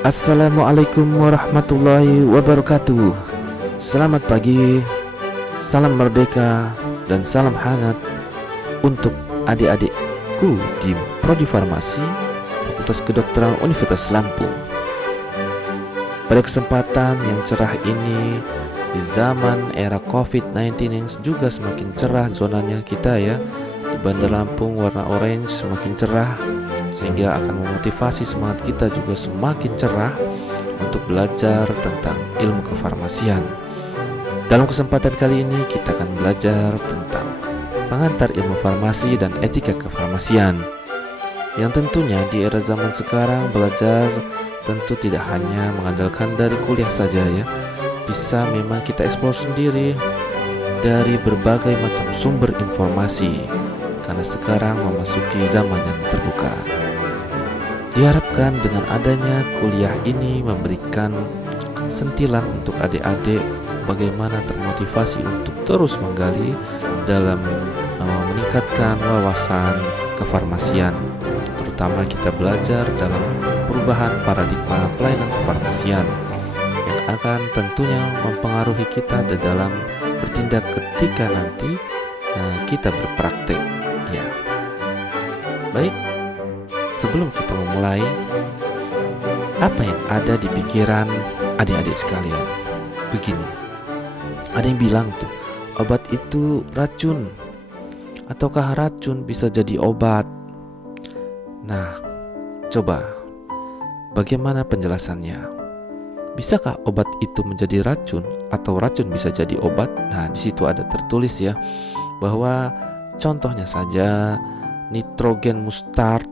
Assalamualaikum warahmatullahi wabarakatuh. Selamat pagi, salam merdeka, dan salam hangat untuk adik-adikku di Prodi Farmasi Fakultas Kedokteran Universitas Lampung. Pada kesempatan yang cerah ini, di zaman era COVID-19 yang juga semakin cerah zonanya kita ya, di Bandar Lampung warna orange semakin cerah, sehingga akan memotivasi semangat kita juga semakin cerah untuk belajar tentang ilmu kefarmasian. Dalam kesempatan kali ini kita akan belajar tentang pengantar ilmu farmasi dan etika kefarmasian, yang tentunya di era zaman sekarang belajar tentu tidak hanya mengandalkan dari kuliah saja ya, bisa memang kita eksplor sendiri dari berbagai macam sumber informasi, karena sekarang memasuki zaman yang terbuka. Diharapkan dengan adanya kuliah ini memberikan sentilan untuk adik-adik bagaimana termotivasi untuk terus menggali dalam meningkatkan wawasan kefarmasian, terutama kita belajar dalam perubahan paradigma pelayanan kefarmasian yang akan tentunya mempengaruhi kita di dalam bertindak ketika nanti kita berpraktek ya. Baik, sebelum kita memulai, apa yang ada di pikiran adik-adik sekalian? Begini, ada yang bilang tuh, obat itu racun. Ataukah racun bisa jadi obat? Nah, coba, bagaimana penjelasannya? Bisakah obat itu menjadi racun atau racun bisa jadi obat? Nah, di situ ada tertulis ya, bahwa contohnya saja nitrogen mustard,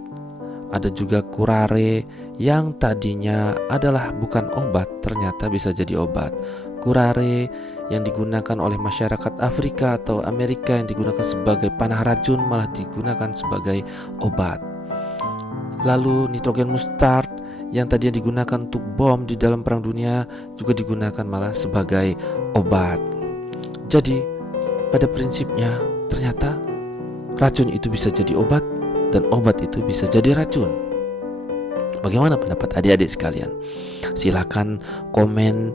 ada juga curare yang tadinya adalah bukan obat, ternyata bisa jadi obat. Curare yang digunakan oleh masyarakat Afrika atau Amerika yang digunakan sebagai panah racun malah digunakan sebagai obat. Lalu nitrogen mustard yang tadinya digunakan untuk bom di dalam perang dunia juga digunakan malah sebagai obat. Jadi pada prinsipnya ternyata racun itu bisa jadi obat dan obat itu bisa jadi racun. Bagaimana pendapat adik-adik sekalian? Silakan komen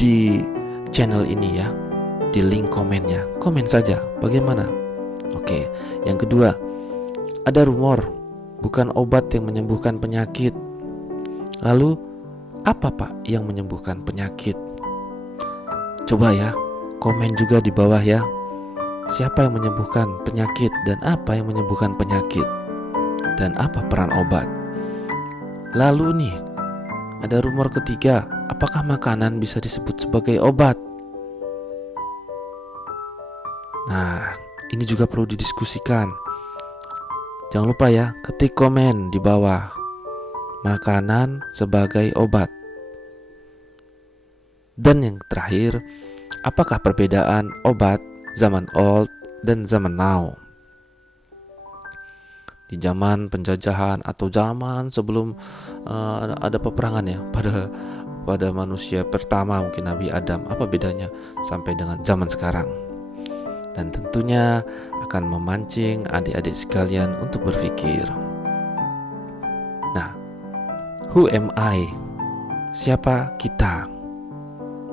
di channel ini ya, di link komennya. Komen saja, bagaimana? Oke, yang kedua, ada rumor bukan obat yang menyembuhkan penyakit. Lalu, apa Pak yang menyembuhkan penyakit? Coba ya, komen juga di bawah ya. Siapa yang menyembuhkan penyakit dan apa yang menyembuhkan penyakit? Dan apa peran obat? Lalu nih, ada rumor ketiga, apakah makanan bisa disebut sebagai obat? Nah, ini juga perlu didiskusikan. Jangan lupa ya, ketik komen di bawah, makanan sebagai obat. Dan yang terakhir, apakah perbedaan obat zaman old dan zaman now? Di zaman penjajahan atau zaman sebelum ada peperangan ya, pada manusia pertama mungkin Nabi Adam, apa bedanya sampai dengan zaman sekarang? Dan tentunya akan memancing adik-adik sekalian untuk berpikir. Nah, who am I? Siapa kita?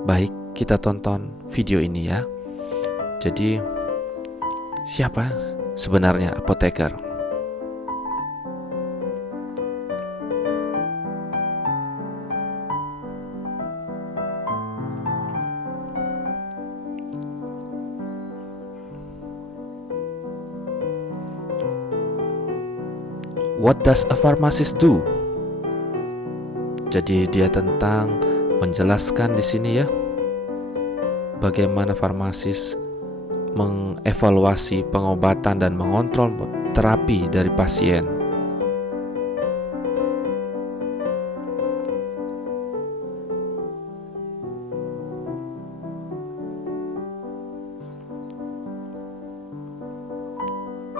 Baik, kita tonton video ini ya. Jadi, siapa sebenarnya apoteker? What does a pharmacist do? Jadi dia tentang menjelaskan di sini ya, bagaimana farmasis mengevaluasi pengobatan dan mengontrol terapi dari pasien.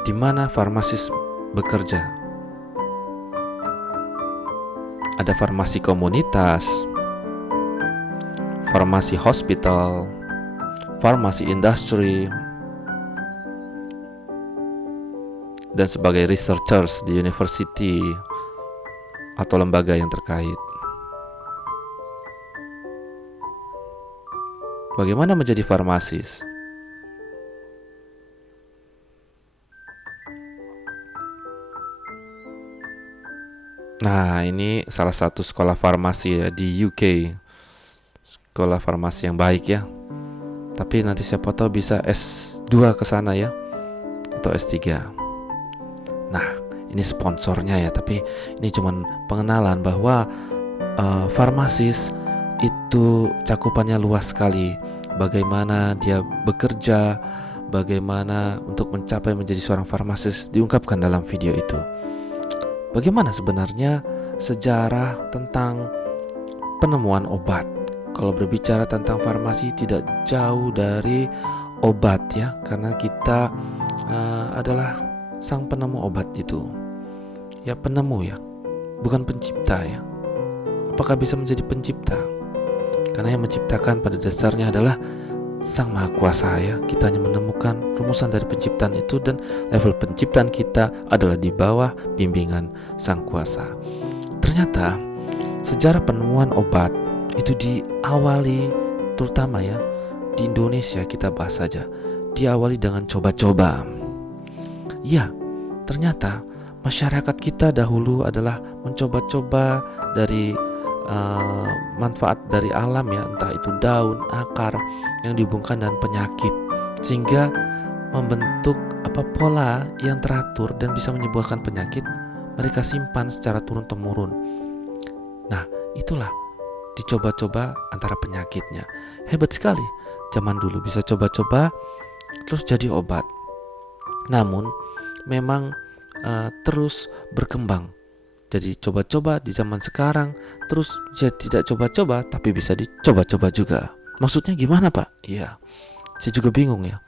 Di mana farmasis bekerja? Ada farmasi komunitas, farmasi hospital, farmasi industri, dan sebagai researchers di university atau lembaga yang terkait. Bagaimana menjadi farmasis? Nah, ini salah satu sekolah farmasi ya di UK. Sekolah farmasi yang baik ya. Tapi nanti siapa tahu bisa S2 ke sana ya, atau S3. Nah, ini sponsornya ya, tapi ini cuman pengenalan bahwa farmasis itu cakupannya luas sekali. Bagaimana dia bekerja, bagaimana untuk mencapai menjadi seorang farmasis diungkapkan dalam video itu. Bagaimana sebenarnya sejarah tentang penemuan obat? Kalau berbicara tentang farmasi tidak jauh dari obat ya, karena kita adalah sang penemu obat itu. Ya, penemu ya, bukan pencipta ya. Apakah bisa menjadi pencipta? Karena yang menciptakan pada dasarnya adalah Sang Maha Kuasa ya. Kita hanya menemukan rumusan dari penciptaan itu, dan level penciptaan kita adalah di bawah bimbingan Sang Kuasa. Ternyata sejarah penemuan obat itu diawali, terutama ya di Indonesia, kita bahas saja, diawali dengan coba-coba. Ya, ternyata masyarakat kita dahulu adalah mencoba-coba dari manfaat dari alam ya, entah itu daun, akar yang dihubungkan dengan penyakit, sehingga membentuk pola yang teratur dan bisa menyembuhkan penyakit. Mereka simpan secara turun-temurun. Nah, itulah dicoba-coba antara penyakitnya. Hebat sekali, zaman dulu bisa coba-coba terus jadi obat. Namun memang terus berkembang. Jadi coba-coba di zaman sekarang, terus ya tidak coba-coba tapi bisa dicoba-coba juga. Maksudnya gimana Pak? Iya, saya juga bingung ya.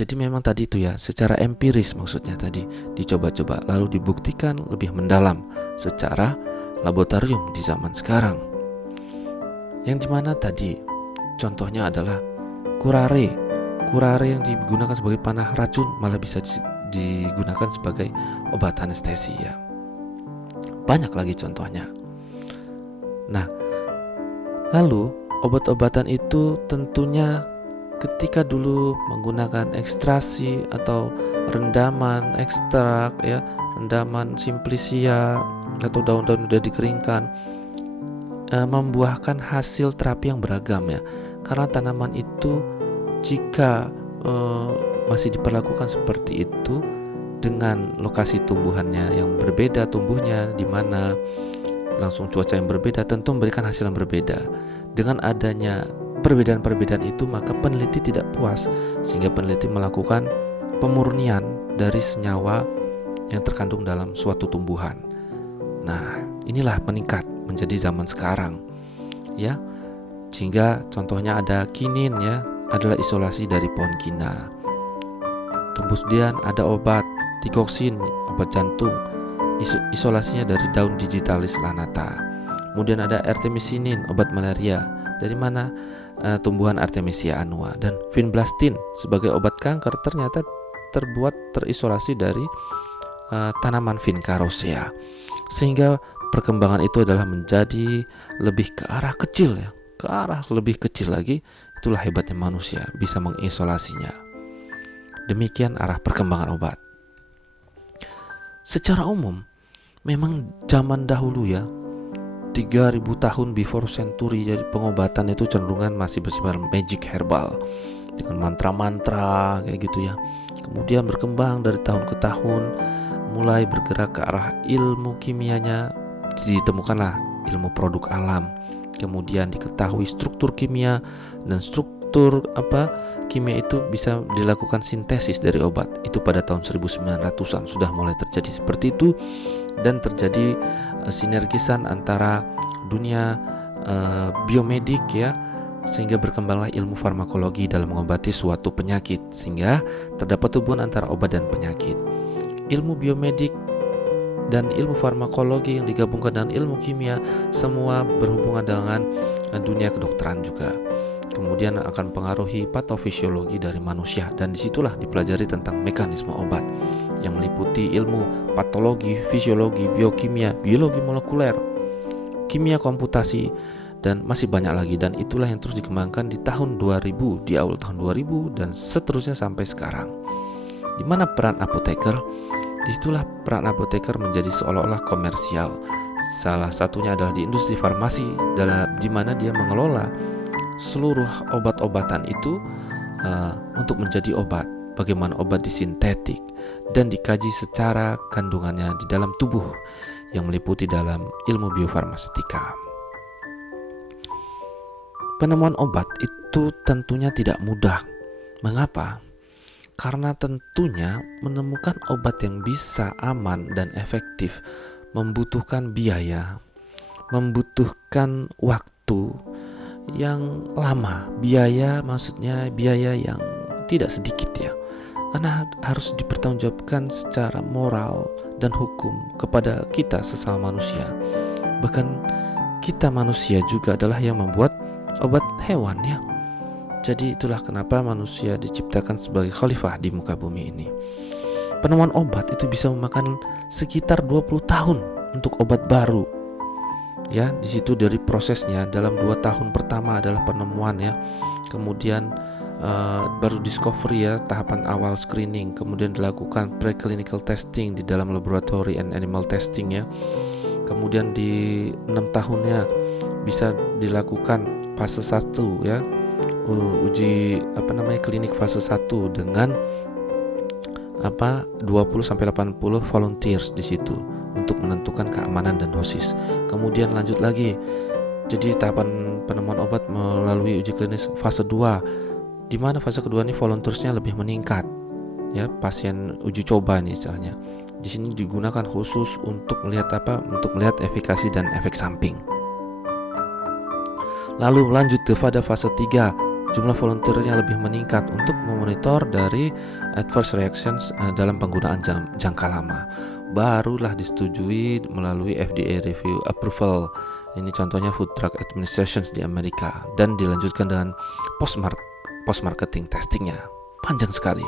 Jadi memang tadi itu ya, secara empiris maksudnya tadi dicoba-coba lalu dibuktikan lebih mendalam secara laboratorium di zaman sekarang. Yang dimana tadi contohnya adalah kurare yang digunakan sebagai panah racun malah bisa digunakan sebagai obat anestesia. Banyak lagi contohnya. Nah, lalu obat-obatan itu tentunya ketika dulu menggunakan ekstrasi atau rendaman ekstrak ya, rendaman simplicia atau daun-daun sudah dikeringkan, membuahkan hasil terapi yang beragam ya. Karena tanaman itu jika masih diperlakukan seperti itu dengan lokasi tumbuhannya yang berbeda, tumbuhnya di mana, langsung cuaca yang berbeda, tentu memberikan hasil yang berbeda. Dengan adanya perbedaan-perbedaan itu, maka peneliti tidak puas, sehingga peneliti melakukan pemurnian dari senyawa yang terkandung dalam suatu tumbuhan. Nah, inilah meningkat menjadi zaman sekarang ya. Sehingga contohnya ada kinin ya, adalah isolasi dari pohon kina. Kemudian ada obat digoxin, obat jantung, isolasinya dari daun digitalis lanata. Kemudian ada artemisinin, obat malaria. Dari mana? Tumbuhan Artemisia annua. Dan vinblastin sebagai obat kanker ternyata terisolasi dari tanaman Vincarosea. Sehingga perkembangan itu adalah menjadi lebih ke arah kecil ya, ke arah lebih kecil lagi. Itulah hebatnya manusia, bisa mengisolasinya. Demikian arah perkembangan obat. Secara umum memang zaman dahulu ya, 3000 tahun before century, jadi pengobatan itu cenderungan masih bersifat magic herbal dengan mantra-mantra kayak gitu ya. Kemudian berkembang dari tahun ke tahun, mulai bergerak ke arah ilmu kimianya, ditemukanlah ilmu produk alam. Kemudian diketahui struktur kimia, dan struktur kimia itu bisa dilakukan sintesis dari obat. Itu pada tahun 1900-an sudah mulai terjadi seperti itu, dan terjadi sinergisan antara dunia biomedik ya, sehingga berkembanglah ilmu farmakologi dalam mengobati suatu penyakit, sehingga terdapat hubungan antara obat dan penyakit. Ilmu biomedik dan ilmu farmakologi yang digabungkan dengan ilmu kimia, semua berhubungan dengan dunia kedokteran juga. Kemudian akan pengaruhi patofisiologi dari manusia, dan disitulah dipelajari tentang mekanisme obat yang meliputi ilmu patologi, fisiologi, biokimia, biologi molekuler, kimia komputasi, dan masih banyak lagi, dan itulah yang terus dikembangkan di tahun 2000, di awal tahun 2000 dan seterusnya sampai sekarang. Di mana peran apoteker? Disitulah peran apoteker menjadi seolah-olah komersial. Salah satunya adalah di industri farmasi, di mana dia mengelola seluruh obat-obatan itu untuk menjadi obat. Bagaimana obat disintetik dan dikaji secara kandungannya di dalam tubuh yang meliputi dalam ilmu biofarmastika. Penemuan obat itu tentunya tidak mudah. Mengapa? Karena tentunya menemukan obat yang bisa aman dan efektif membutuhkan biaya, membutuhkan waktu yang lama. Biaya maksudnya biaya yang tidak sedikit ya, karena harus dipertanggungjawabkan secara moral dan hukum kepada kita sesama manusia. Bahkan kita manusia juga adalah yang membuat obat hewan ya. Jadi itulah kenapa manusia diciptakan sebagai khalifah di muka bumi ini. Penemuan obat itu bisa memakan sekitar 20 tahun untuk obat baru. Ya, di situ dari prosesnya dalam 2 tahun pertama adalah penemuan ya. Kemudian baru discovery ya, tahapan awal screening, kemudian dilakukan preclinical testing di dalam laboratory and animal testing ya. Kemudian di 6 tahunnya bisa dilakukan fase 1 ya, uji klinik fase 1 dengan 20 sampai 80 volunteers di situ untuk menentukan keamanan dan dosis. Kemudian lanjut lagi. Jadi tahapan penemuan obat melalui uji klinis fase 2, di mana fase kedua ini volunteersnya lebih meningkat. Ya, pasien uji coba nih istilahnya. Di sini digunakan khusus untuk melihat Untuk melihat efikasi dan efek samping. Lalu lanjut ke pada fase 3, jumlah volunteernya lebih meningkat untuk memonitor dari adverse reactions dalam penggunaan jangka lama. Barulah disetujui melalui FDA review approval. Ini contohnya Food Drug Administration di Amerika, dan dilanjutkan dengan post-marketing testingnya. Panjang sekali.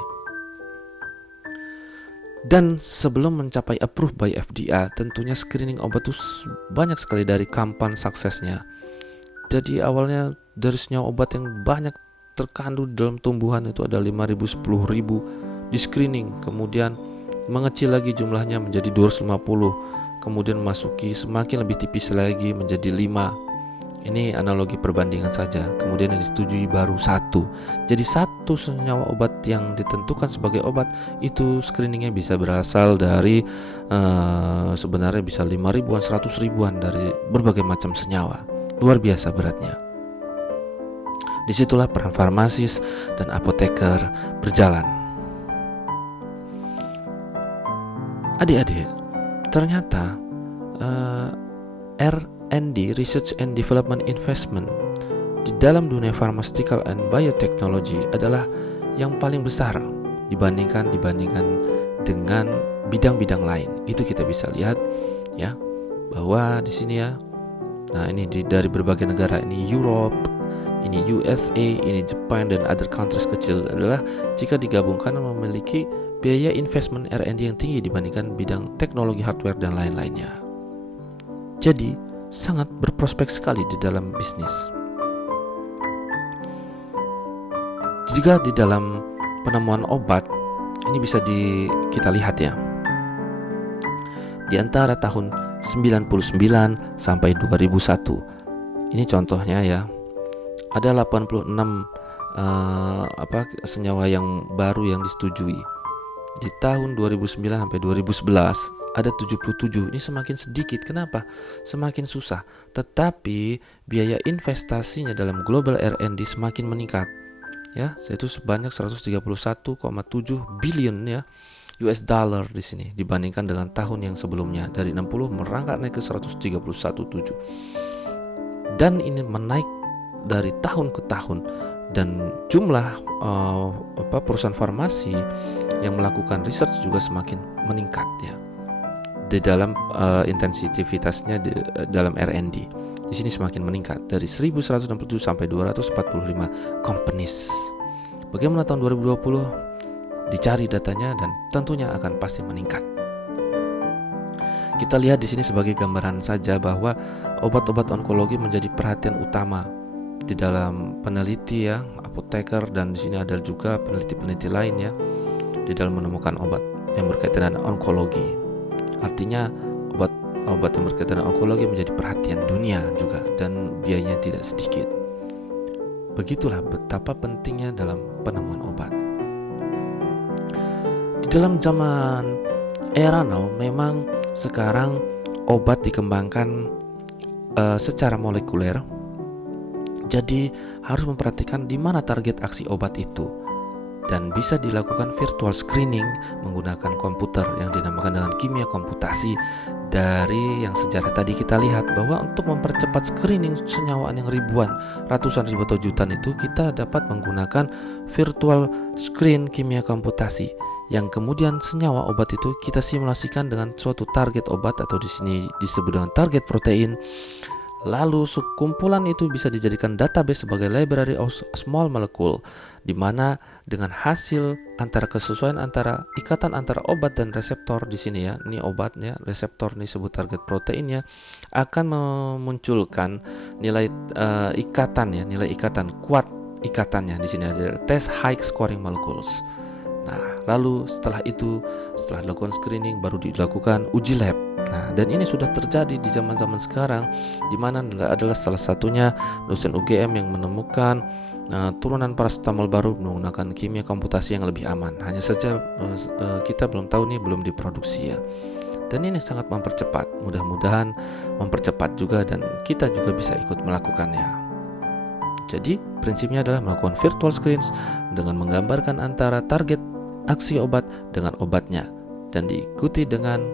Dan sebelum mencapai approved by FDA, tentunya screening obat itu banyak sekali dari kampanye suksesnya. Jadi awalnya dari senyawa obat yang banyak terkandung dalam tumbuhan itu ada 5.000, 10.000 di screening, kemudian mengecil lagi jumlahnya menjadi 250, kemudian masuki semakin lebih tipis lagi menjadi 5. Ini analogi perbandingan saja. Kemudian yang disetujui baru 1. Jadi satu senyawa obat yang ditentukan sebagai obat itu screeningnya bisa berasal dari sebenarnya bisa 5 ribuan, 100 ribuan dari berbagai macam senyawa. Luar biasa beratnya. Disitulah peran farmasis dan apoteker berjalan. Adik-adik, ternyata R&D, Research and Development Investment, di dalam dunia pharmaceutical and biotechnology adalah yang paling besar dibandingkan dengan bidang-bidang lain. Itu kita bisa lihat ya, bahwa di sini ya. Nah, ini dari berbagai negara, ini Europe, ini USA, ini Jepang dan other countries kecil, adalah jika digabungkan memiliki biaya investment R&D yang tinggi dibandingkan bidang teknologi hardware dan lain-lainnya. Jadi sangat berprospek sekali di dalam bisnis. Juga di dalam penemuan obat ini bisa kita lihat ya. Di antara tahun 99 sampai 2001. Ini contohnya ya. Ada 86 senyawa yang baru yang disetujui. Di tahun 2009 sampai 2011 ada 77. Ini semakin sedikit. Kenapa? Semakin susah. Tetapi biaya investasinya dalam global R&D semakin meningkat. Ya, yaitu sebanyak 131,7 billion ya US dollar di sini dibandingkan dengan tahun yang sebelumnya, dari 60 merangkak naik ke 131,7. Dan ini menaik dari tahun ke tahun, dan jumlah perusahaan farmasi yang melakukan research juga semakin meningkat ya. Di dalam intensivitasnya dalam R&D. Di sini semakin meningkat dari 1.167 sampai 245 companies. Bagaimana tahun 2020? Dicari datanya dan tentunya akan pasti meningkat. Kita lihat di sini sebagai gambaran saja bahwa obat-obat onkologi menjadi perhatian utama di dalam peneliti ya, apoteker, dan di sini ada juga peneliti-peneliti lain ya di dalam menemukan obat yang berkaitan dengan onkologi. Artinya obat yang berkaitan dengan onkologi menjadi perhatian dunia juga dan biayanya tidak sedikit. Begitulah betapa pentingnya dalam penemuan obat. Di dalam zaman era now memang sekarang obat dikembangkan secara molekuler. Jadi harus memperhatikan di mana target aksi obat itu, dan bisa dilakukan virtual screening menggunakan komputer yang dinamakan dengan kimia komputasi. Dari yang sejarah tadi kita lihat bahwa untuk mempercepat screening senyawaan yang ribuan, ratusan ribu atau jutaan itu, kita dapat menggunakan virtual screen kimia komputasi yang kemudian senyawa obat itu kita simulasikan dengan suatu target obat atau di sini disebut dengan target protein. Lalu kumpulan itu bisa dijadikan database sebagai library of small molecule, di mana dengan hasil antara kesesuaian antara ikatan antara obat dan reseptor di sini ya, ini obatnya, reseptor ini sebut target proteinnya, akan memunculkan nilai ikatan ya, nilai ikatan kuat ikatannya. Di sini ada test high scoring molecules. Nah, lalu setelah dilakukan screening baru dilakukan uji lab. Nah, dan ini sudah terjadi di zaman-zaman sekarang, di mana adalah salah satunya dosen UGM yang menemukan turunan paracetamol baru menggunakan kimia komputasi yang lebih aman. Hanya saja kita belum tahu nih, belum diproduksi ya. Dan ini sangat mempercepat. Mudah-mudahan mempercepat juga dan kita juga bisa ikut melakukannya. Jadi prinsipnya adalah melakukan virtual screens dengan menggambarkan antara target aksi obat dengan obatnya dan diikuti dengan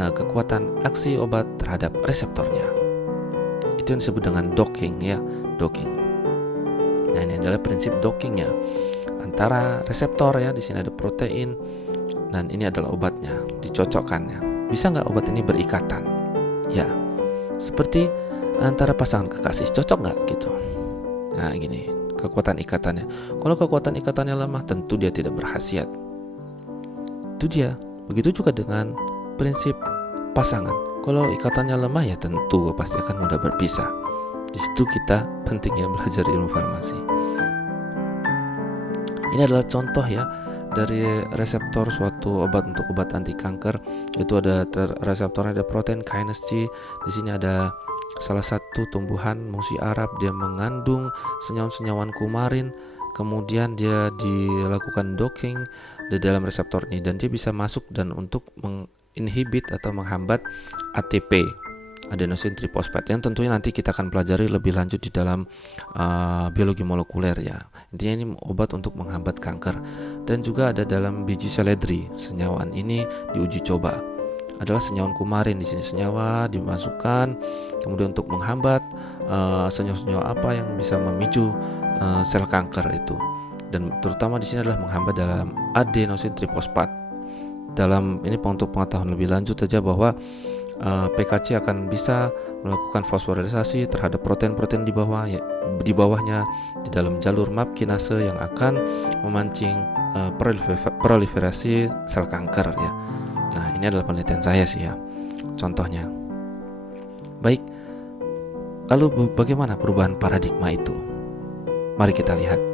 kekuatan aksi obat terhadap reseptornya. Itu yang disebut dengan docking ya, docking. Nah, ini adalah prinsip dockingnya antara reseptor ya, di sini ada protein dan ini adalah obatnya, dicocokkannya. Bisa nggak obat ini berikatan? Ya, seperti antara pasangan kekasih, cocok nggak gitu? Nah, gini kekuatan ikatannya. Kalau kekuatan ikatannya lemah, tentu dia tidak berkhasiat. Itu dia. Begitu juga dengan prinsip pasangan. Kalau ikatannya lemah ya tentu pasti akan mudah berpisah. Di situ kita pentingnya belajar ilmu farmasi. Ini adalah contoh ya dari reseptor suatu obat untuk obat anti kanker. Itu ada reseptornya, ada protein kinase G. Di sini ada salah satu tumbuhan musi Arab, dia mengandung senyawa-senyawaan kumarin. Kemudian dia dilakukan docking di dalam reseptor ini dan dia bisa masuk dan untuk menginhibit atau menghambat ATP, adenosine triphosphate, yang tentunya nanti kita akan pelajari lebih lanjut di dalam biologi molekuler ya. Intinya ini obat untuk menghambat kanker. Dan juga ada dalam biji seledri. Senyawaan ini diuji coba. Adalah senyawaan kumarin. Di sini senyawa dimasukkan kemudian untuk menghambat senyawa-senyawa apa yang bisa memicu sel kanker itu. Dan terutama di sini adalah menghambat dalam adenosine triphosphate. Dalam ini untuk pengetahuan lebih lanjut saja bahwa PKC akan bisa melakukan fosforilisasi terhadap protein-protein di bawahnya di dalam jalur MAP kinase yang akan memancing proliferasi sel kanker ya. Nah, ini adalah penelitian saya sih ya, contohnya. Baik, lalu bagaimana perubahan paradigma itu? Mari kita lihat.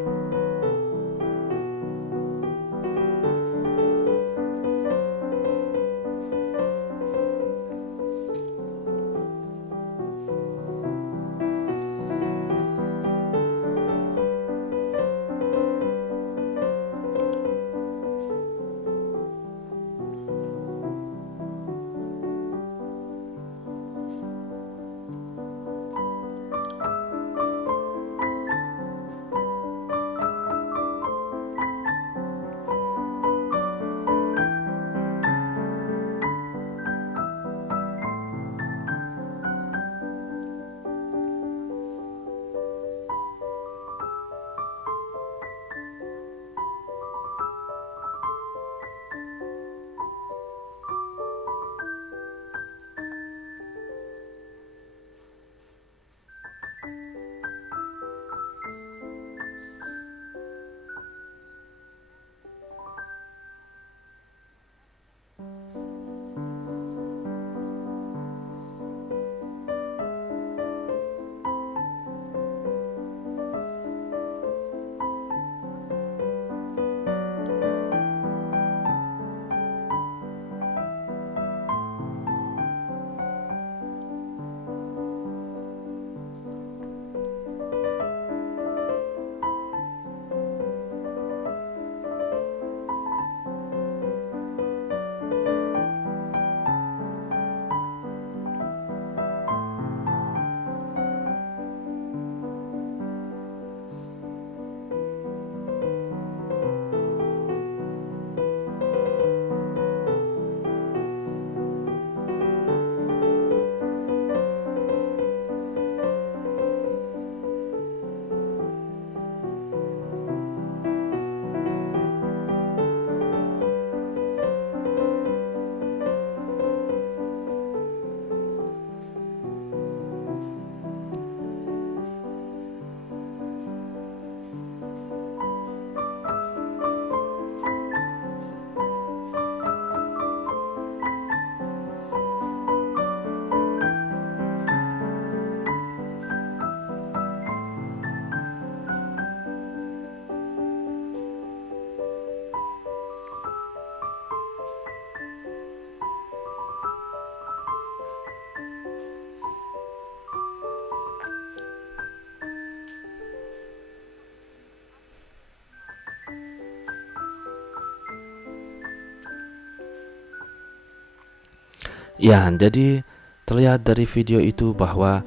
Ya, jadi terlihat dari video itu bahwa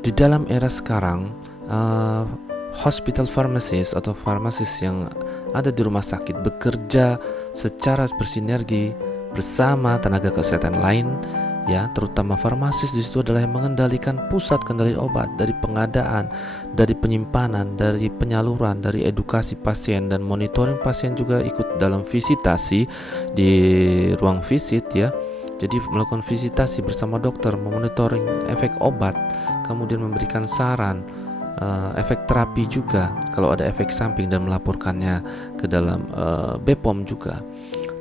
di dalam era sekarang, hospital pharmacist atau farmasis yang ada di rumah sakit bekerja secara bersinergi bersama tenaga kesehatan lain, ya, terutama farmasis di situ adalah yang mengendalikan pusat kendali obat, dari pengadaan, dari penyimpanan, dari penyaluran, dari edukasi pasien dan monitoring pasien, juga ikut dalam visitasi di ruang visit, ya. Jadi melakukan visitasi bersama dokter, memonitoring efek obat, kemudian memberikan saran, efek terapi juga kalau ada efek samping, dan melaporkannya ke dalam BPOM juga.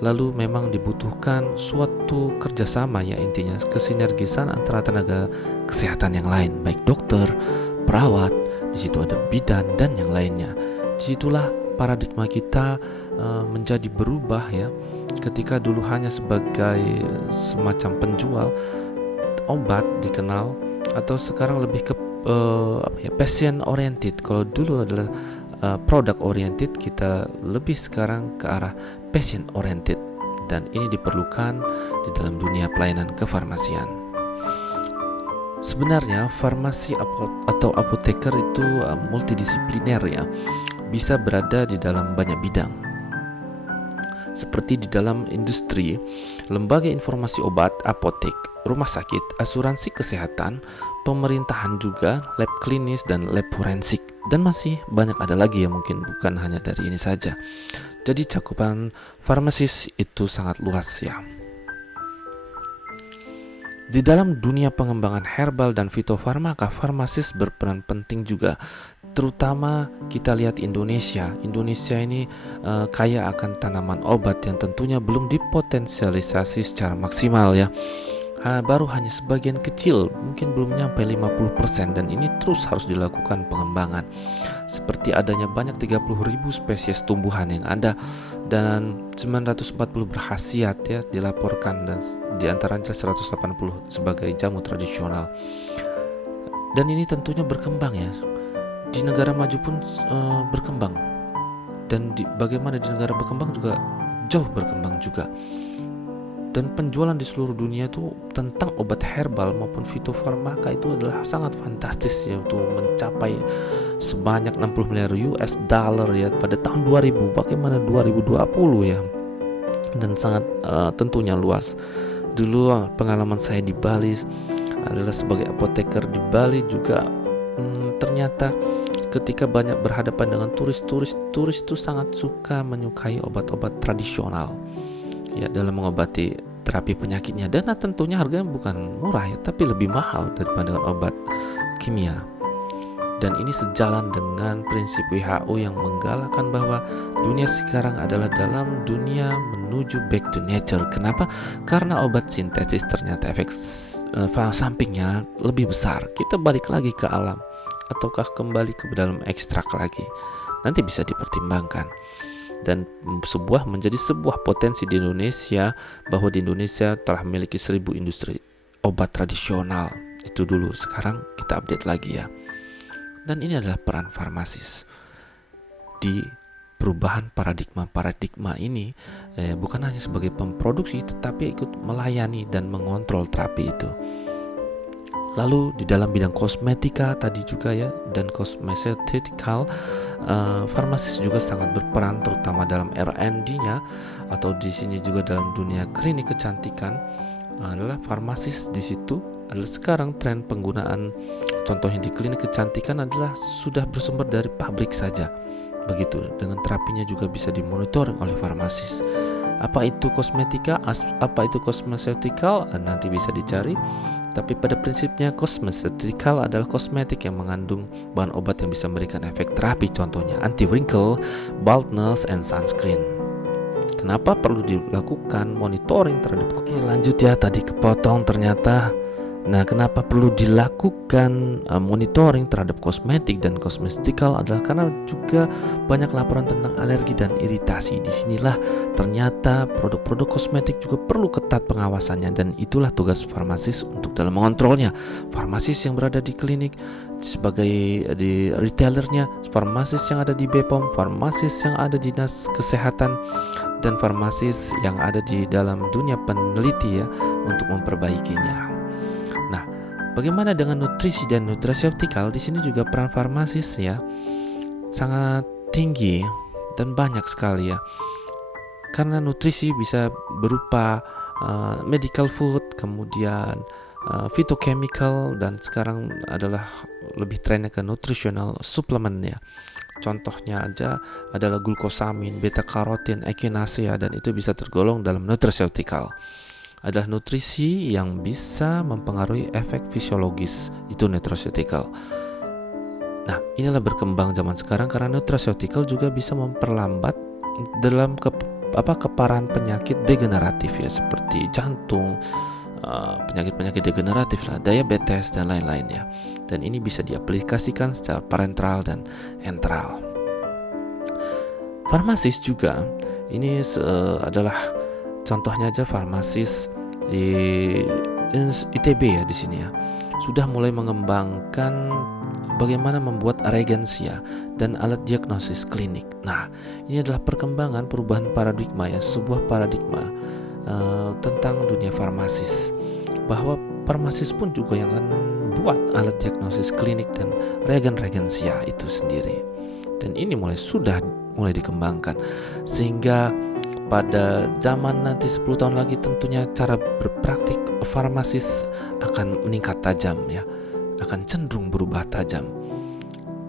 Lalu memang dibutuhkan suatu kerjasama, ya, intinya kesinergisan antara tenaga kesehatan yang lain, baik dokter, perawat, di situ ada bidan dan yang lainnya. Disitulah paradigma kita menjadi berubah, ya. Ketika dulu hanya sebagai semacam penjual obat dikenal, atau sekarang lebih ke patient oriented. Kalau dulu adalah product oriented, kita lebih sekarang ke arah patient oriented, dan ini diperlukan di dalam dunia pelayanan kefarmasian. Sebenarnya farmasi atau apoteker itu multidisipliner, ya, bisa berada di dalam banyak bidang. Seperti di dalam industri, lembaga informasi obat, apotek, rumah sakit, asuransi kesehatan, pemerintahan juga, lab klinis dan lab forensik, dan masih banyak ada lagi, ya, mungkin bukan hanya dari ini saja. Jadi cakupan farmasis itu sangat luas, ya. Di dalam dunia pengembangan herbal dan fitofarmaka, farmasis berperan penting juga. Terutama kita lihat Indonesia ini kaya akan tanaman obat yang tentunya belum dipotensialisasi secara maksimal, ya. Baru hanya sebagian kecil, mungkin belum nyampe 50%, dan ini terus harus dilakukan pengembangan. Seperti adanya banyak 30.000 spesies tumbuhan yang ada, dan 940 berkhasiat, ya, dilaporkan, dan diantaranya 180 sebagai jamu tradisional. Dan ini tentunya berkembang, ya. Di negara maju pun berkembang, dan bagaimana di negara berkembang juga jauh berkembang juga. Dan penjualan di seluruh dunia itu tentang obat herbal maupun fitofarmaka itu adalah sangat fantastis, ya, untuk mencapai sebanyak 60 miliar US dollar, ya, pada tahun 2000. Bagaimana 2020, ya, dan sangat tentunya luas. Dulu pengalaman saya di Bali adalah sebagai apoteker di Bali juga, ternyata ketika banyak berhadapan dengan turis itu sangat menyukai obat-obat tradisional, ya, dalam mengobati terapi penyakitnya. Dan tentunya harganya bukan murah, ya, tapi lebih mahal daripada dengan obat kimia. Dan ini sejalan dengan prinsip WHO yang menggalakkan bahwa dunia sekarang adalah dalam dunia menuju back to nature. Kenapa? Karena obat sintetis ternyata efek sampingnya lebih besar. Kita balik lagi ke alam, ataukah kembali ke dalam ekstrak lagi? Nanti bisa dipertimbangkan. Dan menjadi sebuah potensi di Indonesia, bahwa di Indonesia telah memiliki 1000 industri obat tradisional. Itu dulu, sekarang kita update lagi, ya. Dan ini adalah peran farmasis di perubahan paradigma ini, bukan hanya sebagai pemproduksi, tetapi ikut melayani dan mengontrol terapi itu. Lalu di dalam bidang kosmetika tadi juga, ya, dan cosmeceutical, farmasis juga sangat berperan, terutama dalam R&D-nya, atau di sini juga dalam dunia klinik kecantikan. Adalah farmasis di situ adalah sekarang tren penggunaan, contohnya di klinik kecantikan adalah sudah bersumber dari pabrik saja. Begitu, dengan terapinya juga bisa dimonitoring oleh farmasis. Apa itu kosmetika? Apa itu cosmeceutical? Nanti bisa dicari. Tapi pada prinsipnya cosmeceutical adalah kosmetik yang mengandung bahan obat yang bisa memberikan efek terapi, contohnya anti-wrinkle, baldness, and sunscreen. Kenapa perlu dilakukan monitoring terhadap? Oke, lanjut, ya, tadi kepotong ternyata. Nah, kenapa perlu dilakukan monitoring terhadap kosmetik dan cosmeceutical adalah karena juga banyak laporan tentang alergi dan iritasi. Disinilah ternyata produk-produk kosmetik juga perlu ketat pengawasannya, dan itulah tugas farmasis untuk dalam mengontrolnya. Farmasis yang berada di klinik sebagai di retailernya, farmasis yang ada di BPOM, farmasis yang ada di dinas kesehatan, dan farmasis yang ada di dalam dunia peneliti ya untuk memperbaikinya. Nah, bagaimana dengan nutrisi dan nutraceutical? Di sini juga peran farmasis ya sangat tinggi dan banyak sekali ya. Karena nutrisi bisa berupa medical food, kemudian phytochemical, dan sekarang adalah lebih trennya ke nutritional supplement ya. Contohnya aja adalah glukosamin, beta karotin, echinacea, dan itu bisa tergolong dalam nutraceutical. Adalah nutrisi yang bisa mempengaruhi efek fisiologis, itu nutraceutical. Nah, inilah berkembang zaman sekarang karena nutraceutical juga bisa memperlambat dalam keparahan penyakit degeneratif ya, seperti jantung, penyakit-penyakit degeneratif lah, diabetes dan lain-lainnya. Dan ini bisa diaplikasikan secara parenteral dan enteral. Farmasis juga ini adalah contohnya aja farmasis di ITB ya di sini ya. Sudah mulai mengembangkan bagaimana membuat reagens ya dan alat diagnosis klinik. Nah, ini adalah perkembangan perubahan paradigma ya, sebuah paradigma tentang dunia farmasis, bahwa farmasis pun juga yang akan membuat alat diagnosis klinik dan reagen-reagensia itu sendiri. Dan ini sudah mulai dikembangkan, sehingga pada zaman nanti 10 tahun lagi tentunya cara berpraktik farmasis akan meningkat tajam ya, akan cenderung berubah tajam.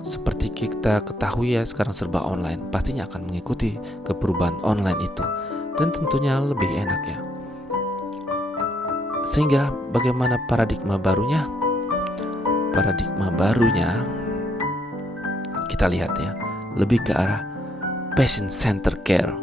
Seperti kita ketahui ya, sekarang serba online, pastinya akan mengikuti perubahan online itu, dan tentunya lebih enak ya. Sehingga bagaimana paradigma barunya? Paradigma barunya kita lihat ya, lebih ke arah patient center care.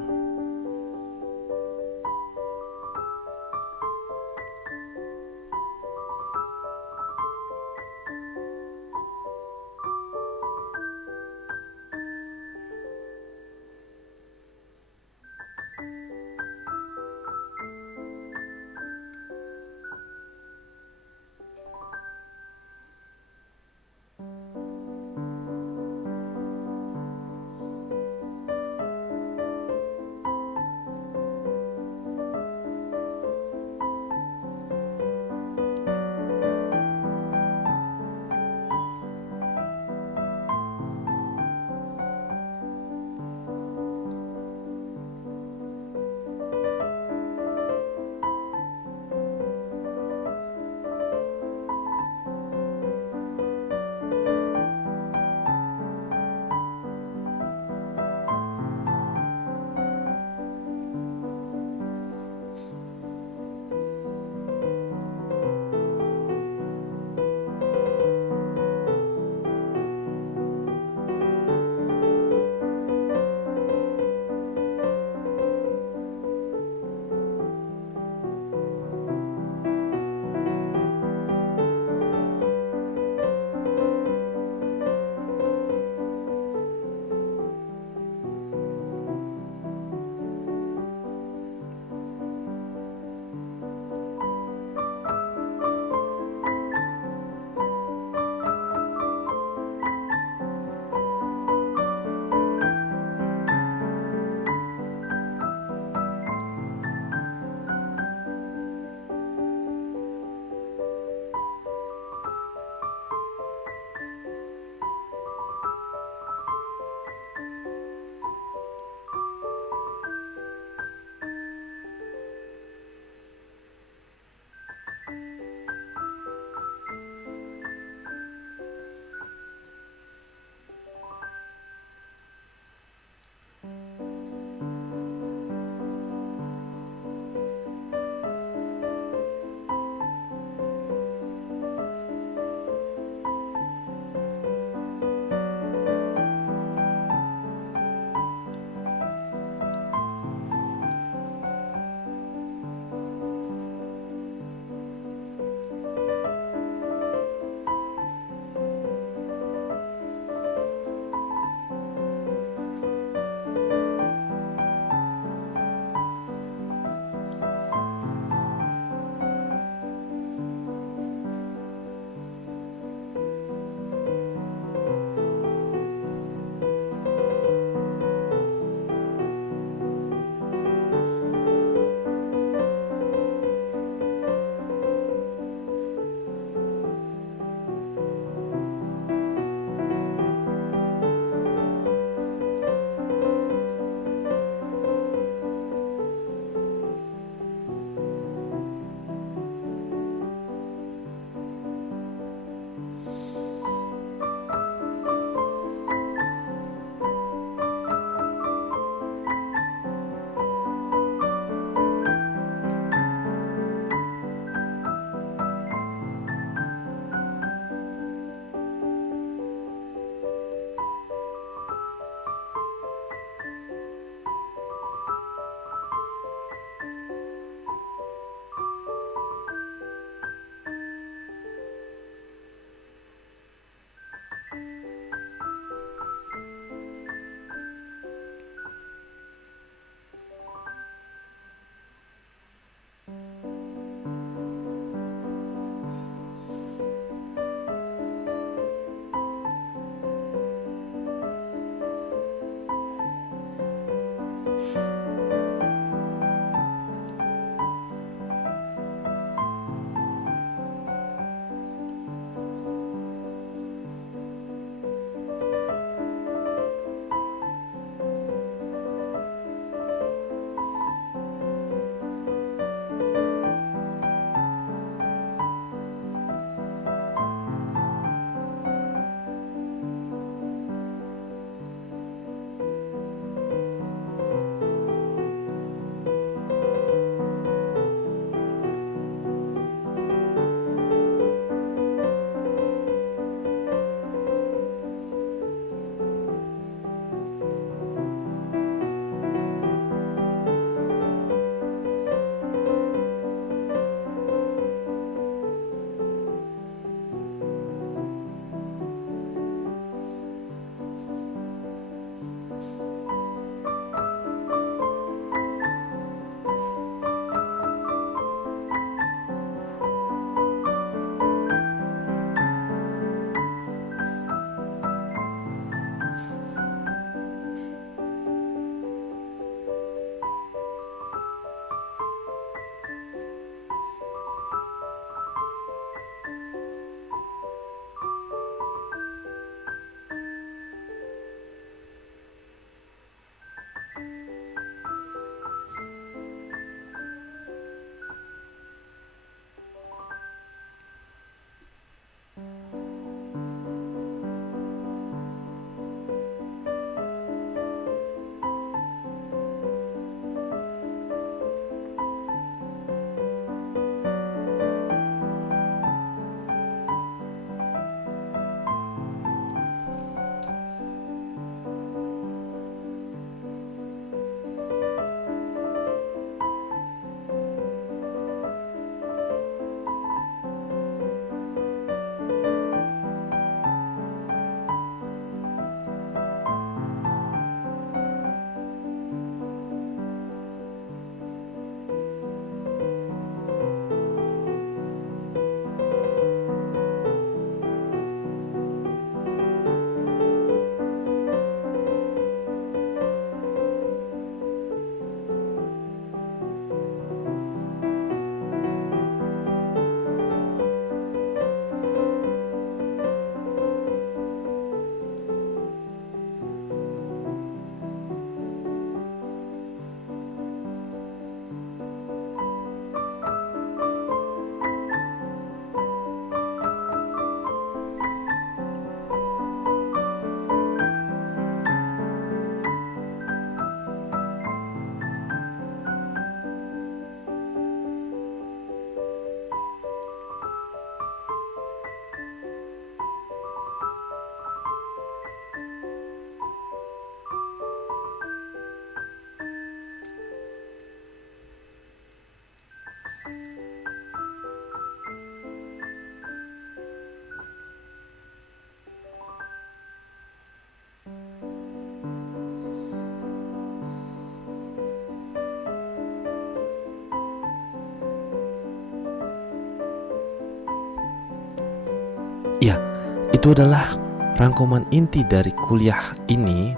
Itu adalah rangkuman inti dari kuliah ini,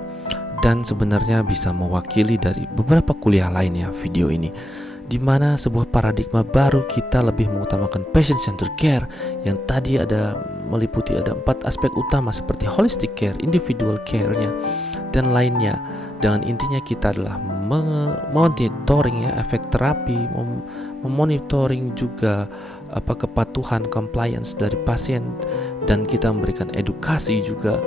dan sebenarnya bisa mewakili dari beberapa kuliah lainnya video ini, di mana sebuah paradigma baru kita lebih mengutamakan patient centered care yang tadi meliputi 4 aspek utama seperti holistic care, individual care-nya, dan lainnya. Dengan intinya kita adalah monitoring efek terapi, memonitoring juga kepatuhan compliance dari pasien, dan kita memberikan edukasi juga,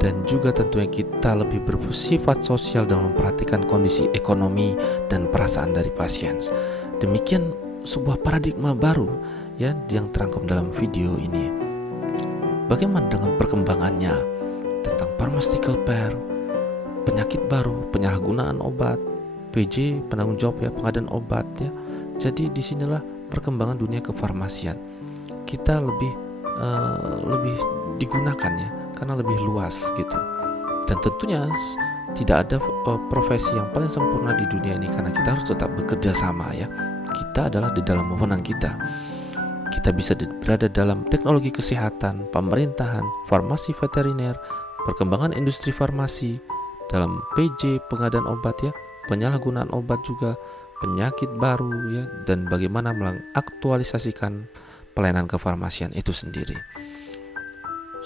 dan juga tentunya kita lebih bersifat sosial dan memperhatikan kondisi ekonomi dan perasaan dari pasien. Demikian sebuah paradigma baru ya yang terangkum dalam video ini. Bagaimana dengan perkembangannya tentang pharmaceutical pair, penyakit baru, penyalahgunaan obat, PJ, penanggung jawab pengadaan obat ya. Jadi disinilah perkembangan dunia kefarmasian. Kita lebih digunakan ya, karena lebih luas gitu. Dan tentunya tidak ada profesi yang paling sempurna di dunia ini, karena kita harus tetap bekerja sama ya. Kita adalah di dalam wewenang kita. Kita bisa berada dalam teknologi kesehatan, pemerintahan, farmasi veteriner, perkembangan industri farmasi, dalam PJ, pengadaan obat ya, penyalahgunaan obat juga, penyakit baru ya, dan bagaimana mengaktualisasikan pelayanan kefarmasian itu sendiri.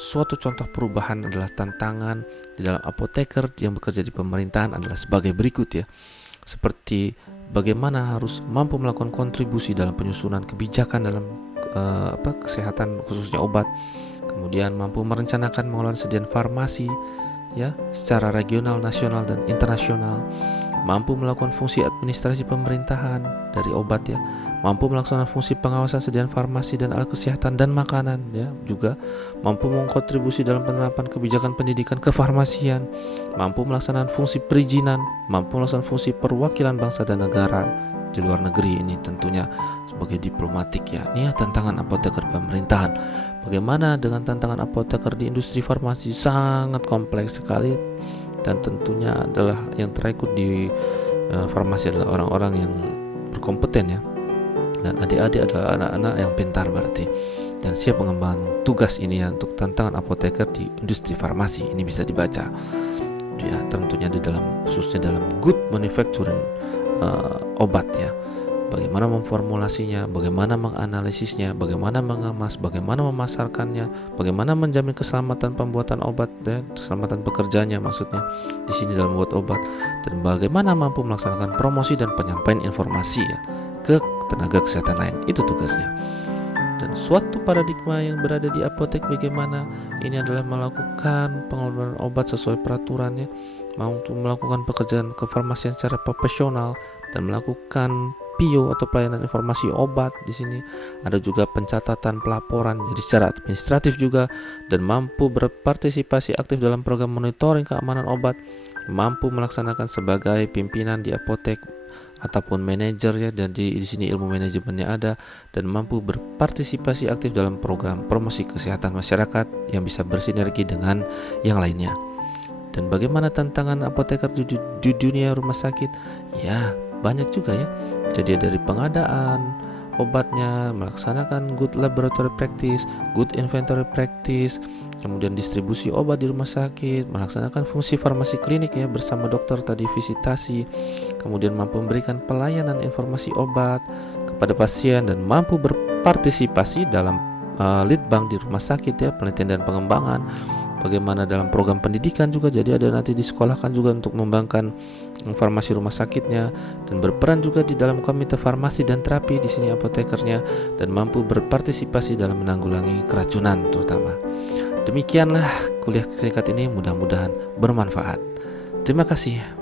Suatu contoh perubahan adalah tantangan di dalam apoteker yang bekerja di pemerintahan adalah sebagai berikut ya. Seperti bagaimana harus mampu melakukan kontribusi dalam penyusunan kebijakan dalam kesehatan khususnya obat, kemudian mampu merencanakan pengelolaan sediaan farmasi ya secara regional, nasional, dan internasional, mampu melakukan fungsi administrasi pemerintahan dari obat ya, mampu melaksanakan fungsi pengawasan sediaan farmasi dan alat kesehatan dan makanan ya, juga mampu mengkontribusi dalam penerapan kebijakan pendidikan kefarmasian, mampu melaksanakan fungsi perizinan, mampu melaksanakan fungsi perwakilan bangsa dan negara di luar negeri, ini tentunya sebagai diplomatik ya. Ini tantangan apoteker pemerintahan. Bagaimana dengan tantangan apoteker di industri farmasi? Sangat kompleks sekali, dan tentunya adalah yang terikut di farmasi adalah orang-orang yang berkompeten ya, dan adik-adik adalah anak-anak yang pintar berarti, dan siap mengembangkan tugas ini ya untuk tantangan apoteker di industri farmasi. Ini bisa dibaca ya, tentunya di dalam khususnya dalam good manufacturing obat ya. Bagaimana memformulasinya, bagaimana menganalisisnya, bagaimana mengemas, bagaimana memasarkannya, bagaimana menjamin keselamatan pembuatan obat dan keselamatan pekerjanya maksudnya di sini dalam membuat obat, dan bagaimana mampu melaksanakan promosi dan penyampaian informasi ya ke tenaga kesehatan lain. Itu tugasnya. Dan suatu paradigma yang berada di apotek bagaimana ini adalah melakukan pengelolaan obat sesuai peraturannya, mampu melakukan pekerjaan kefarmasian secara profesional, dan melakukan PIO atau pelayanan informasi obat. Di sini ada juga pencatatan pelaporan jadi secara administratif juga, dan mampu berpartisipasi aktif dalam program monitoring keamanan obat, mampu melaksanakan sebagai pimpinan di apotek ataupun manajer ya, dan di sini ilmu manajemennya ada, dan mampu berpartisipasi aktif dalam program promosi kesehatan masyarakat yang bisa bersinergi dengan yang lainnya. Dan bagaimana tantangan apoteker di dunia rumah sakit? Ya, banyak juga ya. Jadi dari pengadaan obatnya, melaksanakan good laboratory practice, good inventory practice, kemudian distribusi obat di rumah sakit, melaksanakan fungsi farmasi klinik ya bersama dokter tadi visitasi, kemudian mampu memberikan pelayanan informasi obat kepada pasien, dan mampu berpartisipasi dalam lead bank di rumah sakit ya, penelitian dan pengembangan. Bagaimana dalam program pendidikan juga, jadi ada nanti disekolahkan juga untuk mengembangkan farmasi rumah sakitnya, dan berperan juga di dalam komite farmasi dan terapi di sini apotekernya, dan mampu berpartisipasi dalam menanggulangi keracunan terutama. Demikianlah kuliah singkat ini, mudah-mudahan bermanfaat. Terima kasih.